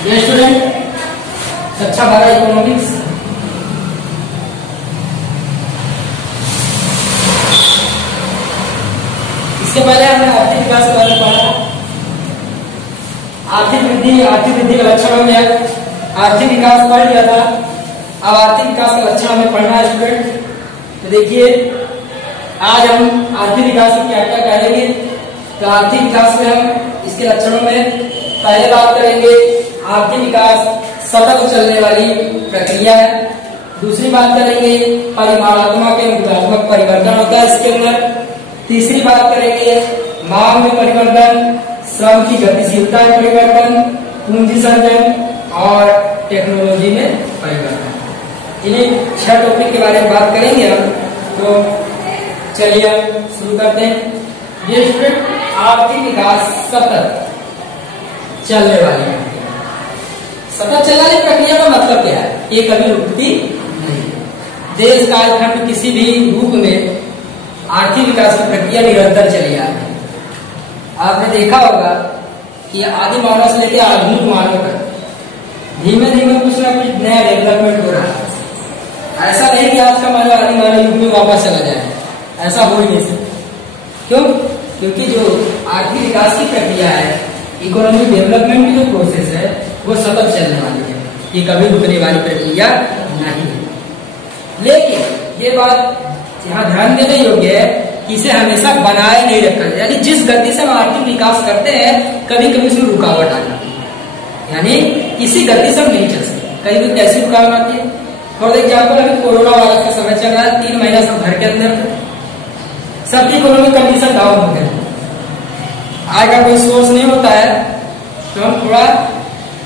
ये स्टूडेंट कक्षा 12 इकोनॉमिक्स इसके पहले हमने आर्थिक विकास के बारे में पढ़ा। आर्थिक वृद्धि के लक्षणों में आर्थिक विकास पढ़ लिया था। अब आर्थिक विकास का लक्षण हमें पढ़ना है स्टूडेंट। तो देखिए आज हम आर्थिक विकास में क्या क्या करेंगे। तो आर्थिक विकास में हम इसके लक्षणों में पहले बात करेंगे आर्थिक विकास सतत चलने वाली प्रक्रिया है। दूसरी बात करेंगे परिमाणात्मक एवं गुणात्मक परिवर्तन होता है इसके अंदर। तीसरी बात करेंगे मांग में परिवर्तन, श्रम की गतिशीलता में परिवर्तन, पूंजी सृजन और टेक्नोलॉजी में परिवर्तन। इन्हीं 6 टॉपिक के बारे में बात करेंगे हम। तो चलिए शुरू करते हैं। ये स्टूडेंट आर्थिक विकास सतत चलने वाली प्रक्रिया। सतत चलने वाली प्रक्रिया का मतलब क्या है? ये कभी रुकती नहीं। देश कालखंड किसी भी रूप में आर्थिक विकास की प्रक्रिया निरंतर चली आ रही है। आपने देखा होगा कि आदि मानव से लेकर आधुनिक मानव तक धीमे धीमे कुछ ना कुछ नया डेवलपमेंट हो रहा है। ऐसा नहीं कि आज का मानव आदि मानव युग में वापस चला जाए, ऐसा हो ही नहीं सकता। क्यों? क्योंकि जो आर्थिक विकास की प्रक्रिया है, इकोनॉमिक डेवलपमेंट की जो प्रोसेस है, वो सतत चलने वाली है। ये कभी रुकने वाली प्रक्रिया नहीं है। लेकिन ये बात यहाँ ध्यान देने योग्य है कि इसे हमेशा बनाए नहीं रखा जाए। यानी जिस गति से हम आर्थिक विकास करते हैं कभी कभी उसमें रुकावट आ जाती है। यानी इसी गति से हम नहीं चल सकते। कहीं भी कैसी रुकावट आती है? फॉर एग्जाम्पल अभी कोरोना वायरस का समय चल रहा है। 3 महीना सब घर के अंदर, सबकी इकोनॉमिक कंडीशन डाउन हो गई। आय का कोई सोर्स नहीं होता है तो हम थोड़ा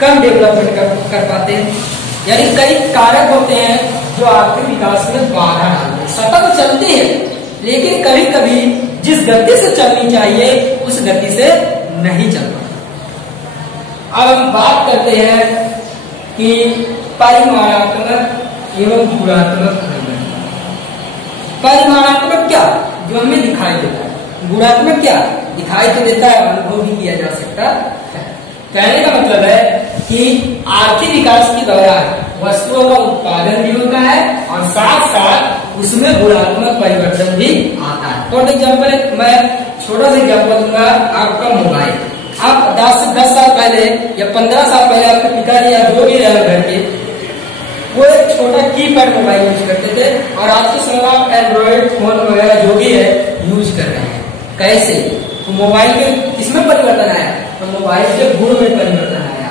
कम डेवलपमेंट कर पाते हैं। यानी कई कारक होते हैं जो आर्थिक विकास में बाधा डालते हैं। सतत चलती है लेकिन कभी कभी जिस गति से चलनी चाहिए उस गति से नहीं चल पाती। अब हम बात करते हैं कि परिमाणात्मक एवं गुणात्मक परिवर्तन। परिमाणात्मक क्या? जो हमें दिखाई देता है। गुणात्मक क्या? दिखाई तो देता है, अनुभव भी किया जा सकता है। कहने का मतलब है कि आर्थिक विकास के दौरान वस्तुओं का उत्पादन भी होता है और साथ साथ उसमें गुणात्मक परिवर्तन भी आता है। फॉर एग्जाम्पल मैं छोटा सा एग्जाम्पल दूंगा। आपका मोबाइल, आप 10 साल पहले या 15 साल पहले आपके पिताजी या जो भी रहे घर के, वो एक छोटा कीपैड मोबाइल यूज करते थे और आज के समय आप एंड्रॉइड फोन वगैरह जो भी है यूज कर रहे हैं। कैसे? तो मोबाइल के किसमें परिवर्तन आया? तो मोबाइल के गुण में परिवर्तन आया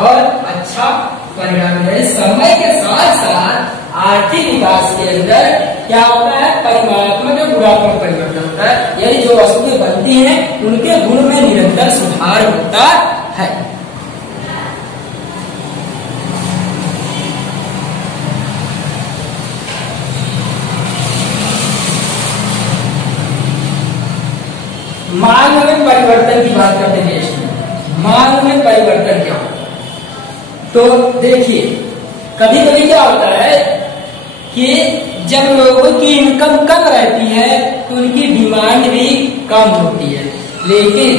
और अच्छा परिणाम है। समय के साथ साथ आर्थिक विकास के अंदर क्या होता है? परिमाणात्मक और गुणात्मक परिवर्तन होता है। यानी जो वस्तुएं बनती हैं उनके गुण में निरंतर सुधार होता है। मांग में परिवर्तन की बात करते हैं। मांग में परिवर्तन क्या होता है? तो देखिए कभी कभी क्या होता है कि जब लोगों की इनकम कम रहती है तो उनकी डिमांड भी कम होती है, लेकिन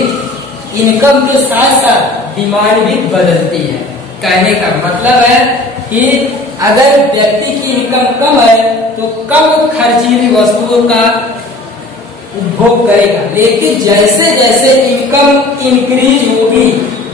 इनकम के साथ साथ डिमांड भी बदलती है। कहने का मतलब है कि अगर व्यक्ति की इनकम कम है तो कम खर्चीली वस्तुओं का उपभोग करेगा, लेकिन जैसे जैसे इनकम इंक्रीज होगी,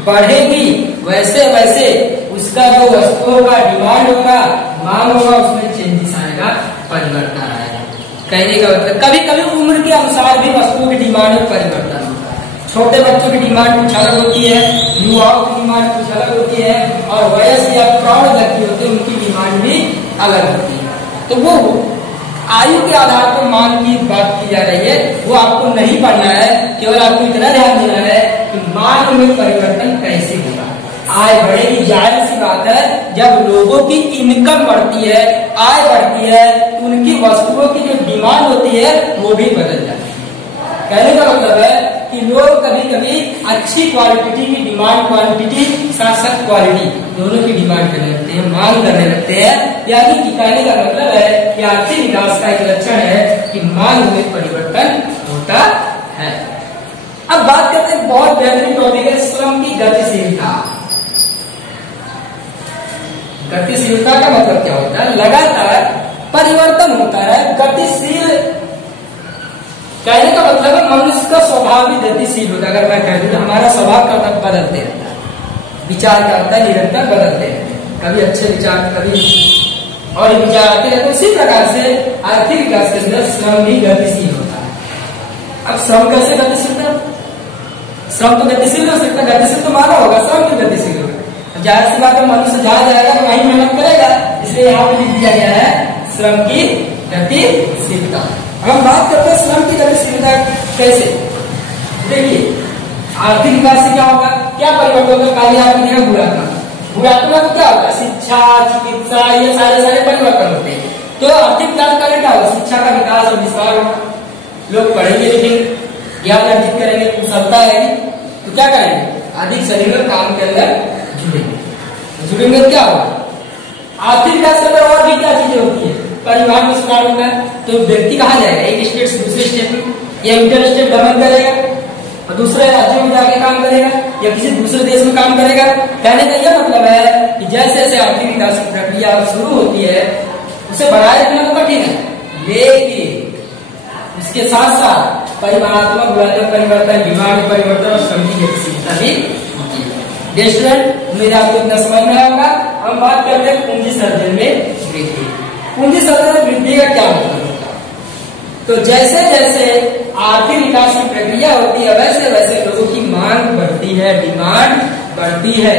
बढ़ेगी, वैसे वैसे उसका जो वस्तुओं का डिमांड होगा, मांग होगा, उसमें चेंजेस आएगा, परिवर्तन आएगा। कहने का मतलब कभी कभी उम्र के अनुसार भी वस्तुओं की डिमांड में परिवर्तन होता है। छोटे बच्चों की डिमांड कुछ अलग होती है, युवाओं की डिमांड कुछ अलग होती है और वयस्क या प्रौढ़ व्यक्ति होते हैं उनकी डिमांड भी अलग होती है। तो वो आयु के आधार पर मांग की बात की जा रही है, वो आपको नहीं पढ़ना है। केवल आपको इतना ध्यान देना है कि मांग में परिवर्तन कैसे होगा। आय बढ़ेगी, जाहिर सी बात है, जब लोगों की इनकम बढ़ती है, आय बढ़ती है, तो उनकी वस्तुओं की जो डिमांड होती है वो भी बदल जाती है। कहने का मतलब है कि लोग कभी कभी अच्छी क्वालिटी की डिमांड, क्वांटिटी साथ साथ क्वालिटी दोनों की डिमांड करने लगते हैं, मांग करने लगते हैं। यानी कि कहने का मतलब है कि आर्थिक विकास का एक लक्षण है कि मांग में परिवर्तन होता है। अब बात करते हैं बहुत बेहतरीन टॉपिक है श्रम की गतिशीलता। गतिशीलता का मतलब क्या होता है? लगातार परिवर्तन होता है, गतिशील। कहने का मतलब है मनुष्य का स्वभाव भी गतिशील होता है। अगर मैं कह दूं तो हमारा स्वभाव का बदलते रहता है, विचार करता है निरंतर बदलते रहते हैं, कभी अच्छे विचार कभी और विचार आते रहते हैं। उसी प्रकार से आर्थिक विकास के अंदर श्रम भी गतिशील होता है। अब श्रम कैसे गतिशील है? श्रम तो गतिशील हो सकता है, गतिशील तो मानव होगा, श्रम भी गतिशील होगा। जाहिर सी बात है मनुष्य जहां जाएगा तो वहीं मेहनत करेगा, इसलिए यहाँ पे लिख दिया गया है श्रम की गतिशीलता। अब हम बात करते हैं श्रम की गतिशीलता कैसे। देखिए आर्थिक विकास से क्या होगा, क्या परिवर्तन होगा? पहले आपने देखा गुणात्मक, गुणात्मक क्या होगा? शिक्षा, चिकित्सा, ये सारे परिवर्तन होते हैं। तो आर्थिक विकास का क्या होगा? शिक्षा का विकास और विस्तार होगा, लोग पढ़ेंगे लिखेंगे, ज्ञान अर्जित करेंगे, कुशलता आएगी, तो क्या करेंगे? अधिक से अधिक काम के अंदर जुड़ेंगे तो क्या होगा? आर्थिक विकास के अंदर और भी क्या चीजें होती है? परिवहन में सुधार होगा, तो व्यक्ति कहाँ जाएगा? एक स्टेट से दूसरे स्टेट में, या इंटर स्टेट भ्रमण करेगा और दूसरे राज्यों में जाके काम करेगा, या किसी दूसरे देश में काम करेगा। कहने का यह मतलब है कि जैसे जैसे आर्थिक विकास की प्रक्रिया शुरू होती है उसे बनाए रखना तो कठिन है, लेकिन इसके साथ साथ परिमाणात्मक गुणात्मक परिवर्तन, डिमांड परिवर्तन और श्रम की गतिशीलता भी होती है। स्टूडेंट उम्मीद आपको इतना समझ में आया होगा। हम बात करते हैं पूंजी सर्जन में वृद्धि। पूंजी सर्जन में वृद्धि का क्या मतलब होता है? तो जैसे जैसे आर्थिक विकास की प्रक्रिया होती है वैसे वैसे लोगों की मांग बढ़ती है, डिमांड बढ़ती है।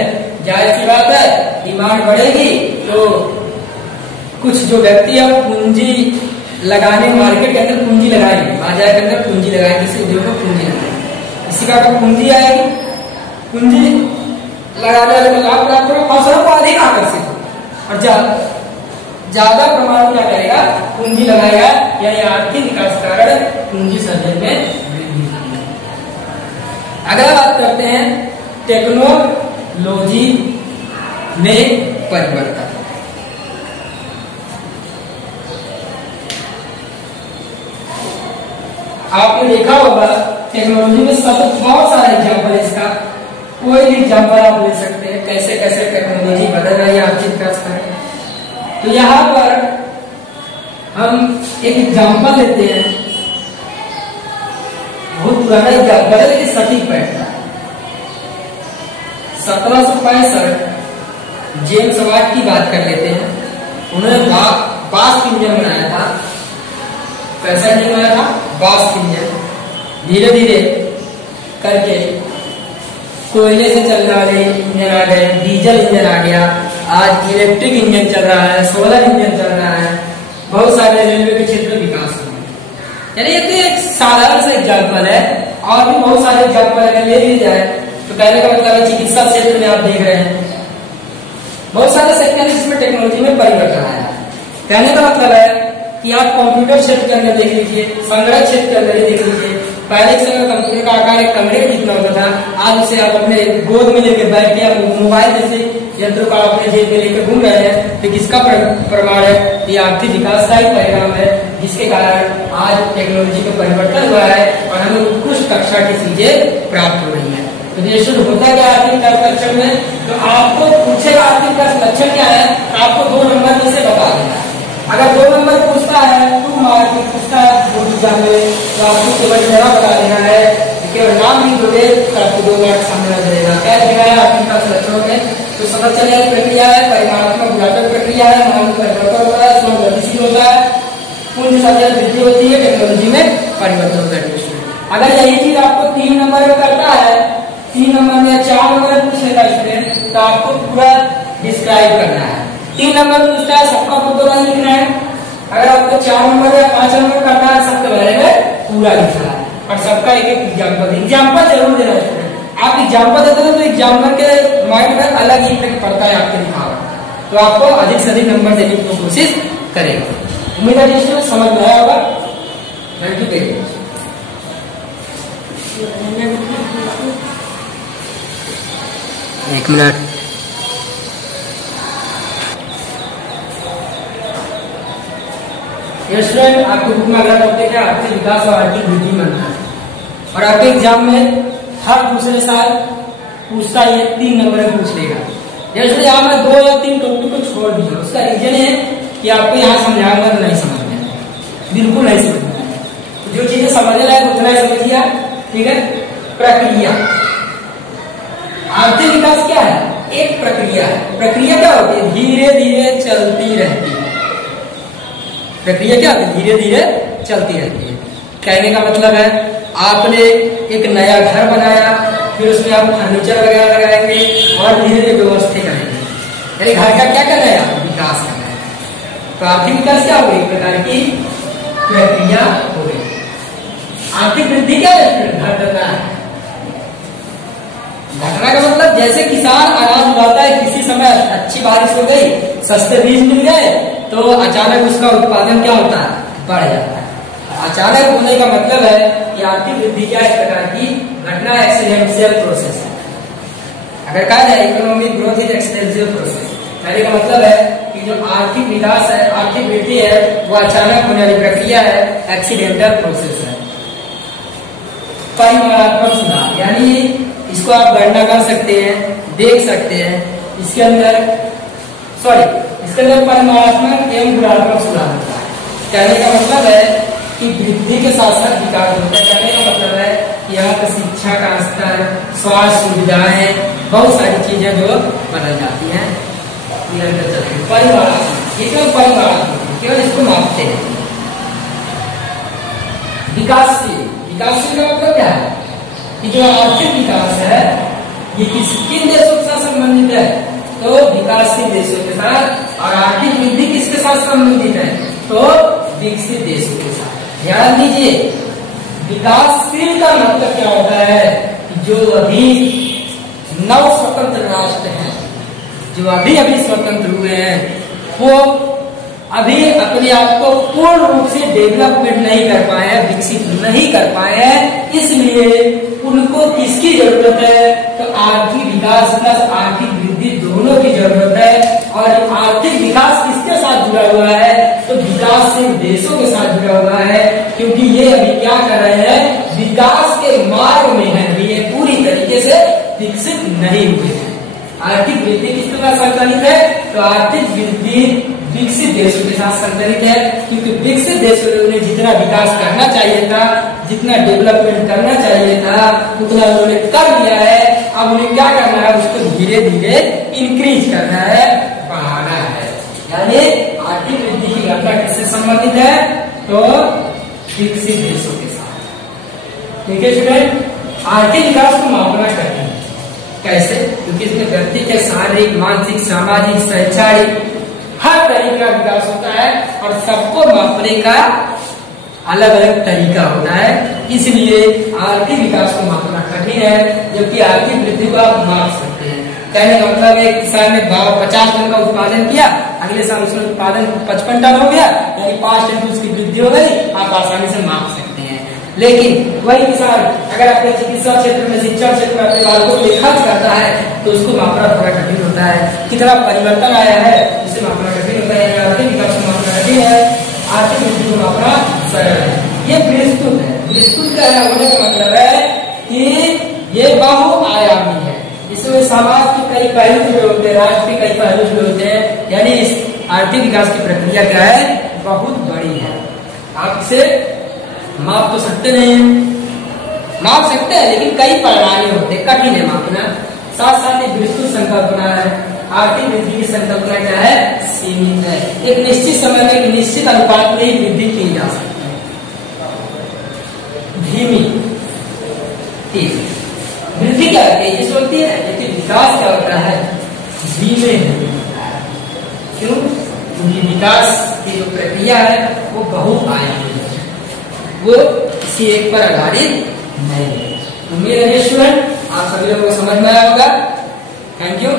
जाहिर सी बात है डिमांड बढ़ेगी तो कुछ जो व्यक्ति है पूंजी लगाने, मार्केट के अंदर पूंजी लगाएंगे, बाजार के अंदर पूंजी लगाएंगे, किसी उद्योग में पूंजी लगाएंगे, इसी का पूंजी आएगी। पूंजी लगाने वाले को लाभ प्राप्त होगा, फसलों को अधिक आकर्षित होगा और ज्यादा प्रमाण में क्या करेगा? पूंजी लगाएगा, यानी आर्थिक विकास के कारण पूंजी सर्जन में वृद्धि। अगला बात करते हैं टेक्नोलॉजी में परिवर्तन। आपने देखा होगा टेक्नोलॉजी में सब बहुत सारा एग्जाम्पल है इसका, कोई भी एग्जाम्पल आप ले सकते हैं कैसे कैसे टेक्नोलॉजी बदल रही है आर्थिक विकास का। तो यहाँ पर हम एक एग्जाम्पल लेते हैं, बहुत पुराना एग्जाम्पल है लेकिन सटीक बैठता है। 1765 जेम्स वाट की बात कर लेते हैं। उन्होंने बास्ट इंजन बनाया था। कैसा इंजन बनाया था? Bast engine. धीरे धीरे करके कोयले से चलने वाले इंजन आ गए, डीजल इंजन आ गया, आज इलेक्ट्रिक इंजन चल रहा है, सोलर इंजन चल रहा है, बहुत सारे रेलवे के क्षेत्र में विकास हुआ। यानी ये तो एक साधारण सा एग्जाम्पल है, और भी बहुत सारे एग्जाम्पल अगर ले लिए जाए तो कहने का मतलब है चिकित्सा क्षेत्र में आप देख रहे हैं बहुत सारे सेक्टर है जिसमें टेक्नोलॉजी में परिवर्तन आया। कहने का मतलब है कि आप कंप्यूटर क्षेत्र के अंदर देख लीजिए, संगणक क्षेत्र के अंदर देख लीजिए। पहले के समय कंप्यूटर का आकार एक कमरे में जितना होता था, आज उसे आप अपने गोद में लेकर बैठ के मोबाइल जैसे यंत्रों का अपने जेब में लेकर घूम रहे हैं। तो किसका प्रमाण है? ये आर्थिक विकास का ही परिणाम है, जिसके कारण आज टेक्नोलॉजी में परिवर्तन हुआ है और हमें उत्कृष्ट कक्षा की चीजें प्राप्त हो रही है। तो ये होता क्या आर्थिक विकास लक्षण में? तो आपको पूछेगा आर्थिक विकास लक्षण क्या है, तो आपको 2 नंबर में से बता देना। अगर 2 नंबर पूछता है, 2 मार्क पूछता है एग्जाम में, तो आपको केवल जरा बता देना है, केवल नाम भी दोगे तो आपको 2 मार्क सामने आ जाएगा। क्या दिखाया आर्थिक विकास लक्षणों में? तो समझ चले प्रक्रिया है, परिमाणात्मक गुणात्मक प्रक्रिया है, मांग परिवर्तन होता है, श्रम गतिशील होता है, पूंजी सर्जन वृद्धि होती है, टेक्नोलॉजी में परिवर्तन होता है। अगर यही चीज आपको 3 नंबर में करता है, 3 नंबर में 4 नंबर में पूछ लेता स्टूडेंट, तो आपको पूरा डिस्क्राइब करना है। 3 नंबर में पूछता है सबका पूरा लिखना है। अगर आपको 4 नंबर या 5 नंबर करना है सबके बारे में पूरा लिखना है और सबका एक एक एग्जाम्पल जरूर देना है। आप एग्जाम्पल देते हो तो एग्जाम्पल के माइंड में अलग ही इफेक्ट पड़ता है आपके दिमाग में, तो आपको अधिक से अधिक नंबर देने की कोशिश करेगा। उम्मीद है इसमें समझ में आया होगा। Thank you very much. एक मिनट। स्टूडेंट आपके बुक में अगला टॉपिक है आर्थिक विकास और आर्थिक वृद्धि मंत्र, और आपके एग्जाम में हर दूसरे साल पूछता है 3 नंबर में पूछ लेगा। जैसे यहाँ मैं 2 या 3 टॉपिक को छोड़ दिया। उसका रीजन है कि आपको यहाँ समझाऊंगा तो नहीं समझ में आएगा, बिल्कुल नहीं समझ में आएगा। जो चीजें समझने लायक उतना ही समझिए, ठीक है। प्रक्रिया, आर्थिक विकास क्या है? एक प्रक्रिया है। प्रक्रिया क्या होती है? धीरे धीरे चलती रहती है। प्रक्रिया क्या होती है? धीरे धीरे चलती रहती है। कहने का मतलब है आपने एक नया घर बनाया, फिर उसमें आप फर्नीचर वगैरह लगाएंगे और धीरे धीरे व्यवस्थित करेंगे, यानी घर का क्या करना है? आप विकास करना है। तो आर्थिक विकास क्या हो गई? एक प्रकार की प्रक्रिया हो गई। आर्थिक वृद्धि क्या है? घटना है। घटना का मतलब जैसे किसान अनाज उगाता है, किसी समय अच्छी बारिश हो गई, सस्ते बीज मिल गए, तो अचानक उसका उत्पादन क्या होता है? बढ़ जाता है। अचानक होने का मतलब है कि आर्थिक वृद्धि क्या एक प्रकार की घटना, एक्सीडेंशियल प्रोसेस है। अगर कहा जाए economic growth is accidental process, कहने का मतलब है कि जो आर्थिक विकास है, आर्थिक वृद्धि है, वो अचानक होने वाली प्रक्रिया है, एक्सीडेंटल प्रोसेस है। परिमाणात्मक सुधार, यानी इसको आप गणना कर सकते हैं, देख सकते हैं। इसके अंदर परिमाणात्मक एवं गुणात्मक सुधार होता है। कहने का मतलब है कि वृद्धि के साथ साथ विकास होता है। कहने का मतलब है कि यहाँ पर शिक्षा का स्तर, स्वास्थ्य सुविधाएं, बहुत सारी चीजें जो बदल जाती हैं। परिमाणात्मक, ये केवल परिमाणात्मक, केवल इसको मापते हैं। विकासशील, विकासशील का मतलब क्या है? कि जो आर्थिक विकास है ये किन देशों के साथ संबंधित है? तो विकासशील देशों के साथ। और आर्थिक वृद्धि किसके साथ संबंधित है? तो विकसित देशों के साथ। ध्यान दीजिए, विकासशील का मतलब क्या होता है? जो अभी नव स्वतंत्र राष्ट्र हैं, जो अभी स्वतंत्र हुए हैं, वो अभी अपने आप को पूर्ण रूप से डेवलपमेंट नहीं कर पाए हैं, विकसित नहीं कर पाए हैं। इसलिए उनको किसकी जरूरत है? तो आर्थिक विकास प्लस आर्थिक वृद्धि दोनों की जरूरत है। और आर्थिक विकास किसके साथ जुड़ा हुआ है? तो विकासशील देशों के साथ जुड़ा हुआ है, क्योंकि ये अभी क्या कर रहे हैं? विकास के मार्ग में है, अभी ये पूरी तरीके से विकसित नहीं हुए हैं। आर्थिक वृद्धि किसके साथ संचालित है? तो आर्थिक वृद्धि विकसित देशों के साथ संचालित है, क्योंकि विकसित देशों ने उन्हें जितना विकास करना चाहिए था, जितना डेवलपमेंट करना चाहिए था, उतना उन्होंने कर लिया है। अब उन्हें क्या करना है? उसको धीरे धीरे इंक्रीज करना है, बढ़ाना है। यानी आर्थिक वृद्धि की घटना किससे संबंधित है? तो विकसित देशों के साथ। ठीक है स्टूडेंट, आर्थिक विकास को मापना कठिन है। कैसे? क्योंकि इसमें व्यक्ति के शारीरिक, मानसिक, सामाजिक, शैक्षणिक हर तरीके का विकास होता है और सबको मापने का अलग अलग तरीका होता है। इसलिए आर्थिक विकास को मापना कठिन है, जबकि आर्थिक वृद्धि को आप माप सकते हैं। कहने का मतलब है किसान ने 50 टन का उत्पादन किया, अगले साल उसमें उत्पादन 55 टन हो गया, यानी 5 टन की उसकी वृद्धि हो गई, आप आसानी से माप सकते हैं। लेकिन वही किसान अगर अपने चिकित्सा क्षेत्र में, शिक्षा क्षेत्र में अपने बालकों के लिए खर्च करता है, तो उसको मापना थोड़ा कठिन होता है। कितना परिवर्तन आया है उसे मापना कठिन होता है। आर्थिक विकास को मापना कठिन है, आर्थिक वृद्धि को मापना सरल है। ये विस्तृत है। विस्तृत का होने का मतलब है कि ये बहुआयामी है, इसमें समाज के कई पहलू जुड़े होते हैं, राष्ट्र के कई पहलू जुड़े होते हैं। यानी इस आर्थिक विकास की प्रक्रिया क्या है? बहुत बड़ी है। आप इसे माप तो सकते नहीं है, माप सकते हैं लेकिन कई परिणामी होते हैं, कठिन है मापना। साथ साथ एक विस्तृत संकल्पना है। आर्थिक वृद्धि की संकल्पना क्या है? सीमित है। एक निश्चित समय में एक निश्चित अनुपात में ही वृद्धि की जा सकती है। धीमी, तेज वृद्धि क्या तेजी से होती है, लेकिन विकास क्या होता है? धीमे होता है। क्यों? क्योंकि विकास की जो प्रक्रिया है वो बहुआयामी है, वो किसी एक पर आधारित नहीं है। उम्मीद है स्टूडेंट आप सभी लोगों को समझ में आया होगा। Thank you.